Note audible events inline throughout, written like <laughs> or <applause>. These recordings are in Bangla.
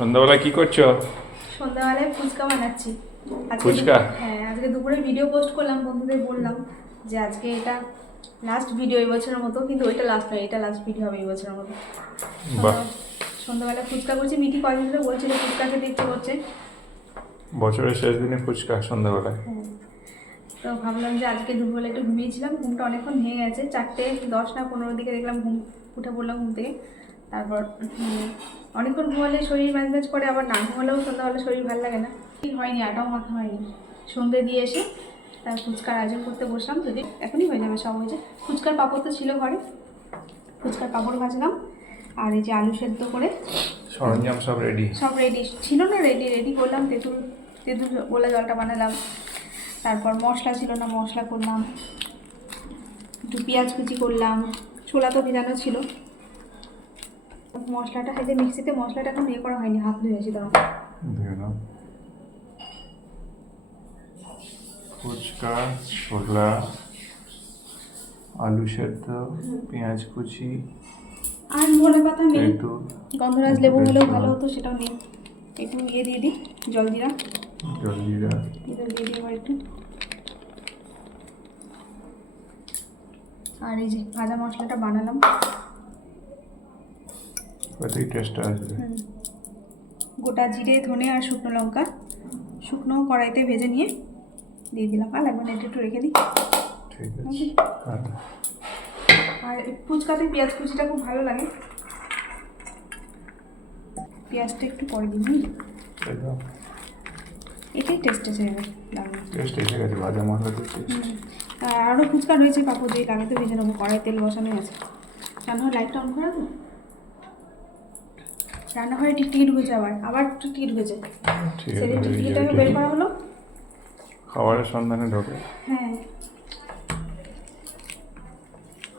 সন্ধ্যাবেলায় কি করছ? সন্ধ্যাবেলায় ফুচকা বানাচ্ছি। ফুচকা? হ্যাঁ আজকে দুপুরে ভিডিও পোস্ট করলাম বন্ধুদের বললাম যে আজকে এটা লাস্ট ভিডিও এই বছরের মতো কিন্তু ওইটা লাস্ট নয় এটা লাস্ট ভিডিও হবে এই বছরের মতো বাহ। সন্ধ্যাবেলা ফুচকা করছি মিটি কয়েকদিন ধরে বলছিল ফুচকা খেতে ইচ্ছে করছে। বছরের শেষ দিনে ফুচকা সন্ধ্যাবেলায়। হ্যাঁ। তো ভাবলাম যে আজকে দুপুরবেলা একটু ঘুমিয়েছিলাম ঘুমটা অনেকক্ষণ ভেঙে গেছে চারটে দশ না পনেরো দিকে দেখলাম ঘুম উঠে পড়লাম ঘুম থেকে। তারপর অনেকক্ষণ ঘুমালে শরীর ম্যাচ ম্যাচ করে আবার না ঘুমালেও সন্ধ্যাবেলা শরীর ভালো লাগে না। ঠিক হয়নি আটাও মাথা হয়নি। সন্ধ্যে দিয়ে এসে তার ফুচকার আয়োজন করতে বসলাম যদি এখনই হয়ে যাবে সব হয়েছে। ফুচকার পাঁপড় তো ছিল ঘরে। ফুচকার পাঁপড় ভাজলাম আর এই যে আলু সেদ্ধ করে সরঞ্জাম সব রেডি সব রেডি ছিল না রেডি রেডি করলাম তেঁতুল তেঁতুল গোলা জলটা বানালাম। তারপর মশলা ছিল না মশলা করলাম। একটু পেঁয়াজ কুচি করলাম। ছোলা তো ভেজানো ছিল। মশলাটা হাতে মিক্সিতে মশলাটা এখন ইয়ে করা হয়নি হাত ধুয়েছি তখন দেখে নাও। ফুচকা ছোলা আলু সেদ্ধ পেঁয়াজ কুচি আর ধনে পাতা নেই। গন্ধরাজ লেবু হলেও ভালো হতো সেটাও নেই। একটু ইয়ে দিয়ে দিই জল জিরা। জলজিরা। এদের দিয়ে দিই আবার একটু। আর এই যে ভাজা মশলাটা বানালাম। ওতেই টেস্টটা আসবে গোটা জিরে ধনে আর শুকনো লঙ্কা। শুকনো কড়াইতে ভেজে নিয়ে দিয়ে দিলাম। আর লাগবে না একটু রেখে দিই। ঠিক আছে। আর এই ফুচকাতে পেঁয়াজ কুচিটা খুব ভালো লাগে। পেঁয়াজটা একটু পরে দিই হুম। এটাই টেস্ট এসে যাবে টেস্ট এসে গেছে ভাজা মশলা। আর আরও ফুচকা রয়েছে পাপড় দিয়ে লাগে তো ভেজে নেব কড়াই তেল বসানোই আছে। রান্নাঘর লাইটটা অন করে তো রান্নাঘরে টিকটিকি ঢুকেছে আবার আবার টিকটিকি ঢুকেছে ঠিক সেদিন টিকটিকিটাকে বের করা হলো? খাবারের সন্ধানে ঢোকে। হ্যাঁ।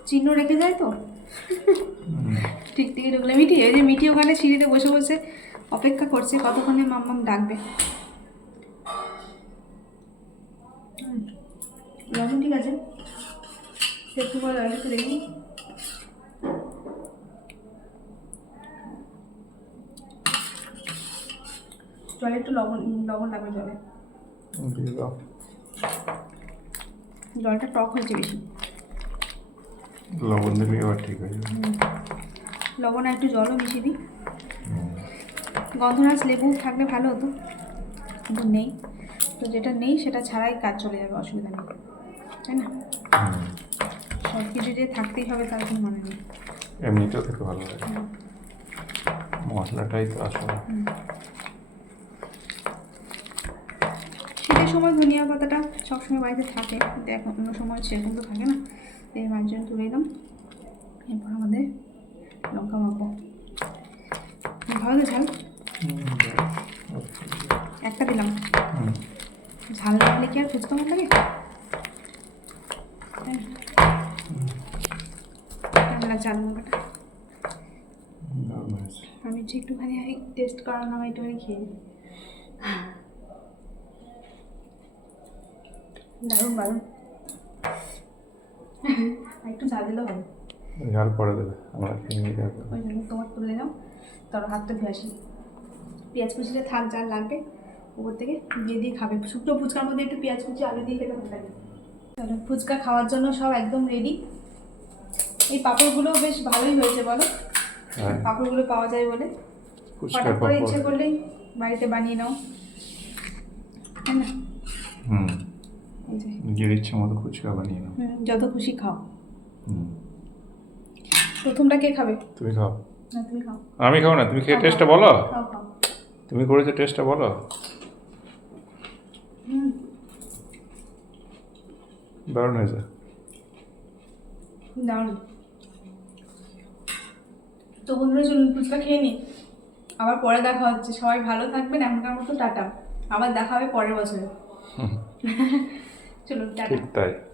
চিহ্ন রেখে যায় তো? ঠিক ঢুকলে মিটি এই যে মিটি ওখানে সিঁড়িতে বসে বসে অপেক্ষা করছে কতক্ষণে মাম্মাম ডাকবে। ঠিক আছে একটু দেখি। জলে একটু লবণ লবণ লাগবে জলে। জলটা টক হয়েছে বেশি। লবণ দিলে এবার ঠিক হয়ে যাবে। লবণ আর একটু জলও মিশিয়ে দিই। গন্ধরাজ লেবু থাকলে ভালো হতো কিন্তু নেই। তো যেটা নেই সেটা ছাড়াই কাজ চলে যাবে অসুবিধা নেই। তাই না? সব কিছু যে থাকতেই হবে তার কোনো মানে নেই। এমনিতেও খেতে ভালো লাগে। মশলাটাই তো আসলে। সময় ধনিয়া পাতাটা সবসময় বাড়িতে থাকে। কিন্তু এখন অন্য সময় সেরকম তো থাকে না। এই মাঝ জন্য তুলে দিলাম। এরপর আমাদের লঙ্কা মাখবো। ভালো তো ঝাল? একটা দিলাম। ঝাল লাগলে কি আর ফুচকা মতো লাগে? দারুণ হয়েছে। আমি যে একটুখানি টেস্ট করার নাম একটুখানি খেয়ে নিই। দারুণ দারুণ। একটু ঝাল দিলেও হবে। ঝাল পরে দেবে আমরা খেয়ে নিয়ে যাব। ওই জন্য তোমার তুলে নাও তার হাতটা ধুয়ে আসি। পেঁয়াজ কুচিটা থাক যা লাগবে উপর থেকে দিয়ে দিয়ে খাবে। শুকনো ফুচকার মধ্যে একটু পেঁয়াজ কুচি আলু দিয়ে খেতে ভালো লাগে। তাহলে ফুচকা খাওয়ার জন্য সব একদম রেডি এই পাঁপড়গুলো বেশ ভালোই হয়েছে বলো? হ্যাঁ। পাঁপড়গুলো পাওয়া যায় বলে। হঠাৎ করে ইচ্ছে করলেই বাড়িতে বানিয়ে নাও। তাই না? হুম। এই যে নিজের ইচ্ছে মতো ফুচকা বানিয়ে নাও। যত খুশি খাও। প্রথমটা কে খাবে? তুমি খাও। না তুমি খাও। আমি খাও না তুমি খেয়ে টেস্টটা বলো। তুমি করেছ টেস্টটা বলো। দারুণ হয়েছে। দারুণ। তো বন্ধুরা চলুন ফুচকা খেয়ে নিই। আবার পরে দেখা হচ্ছে। সবাই ভালো থাকবেন। এখনকার মতো টাটা। আবার দেখা হবে পরের বছরে। হুম, <laughs> চলুন টাটা। তাই।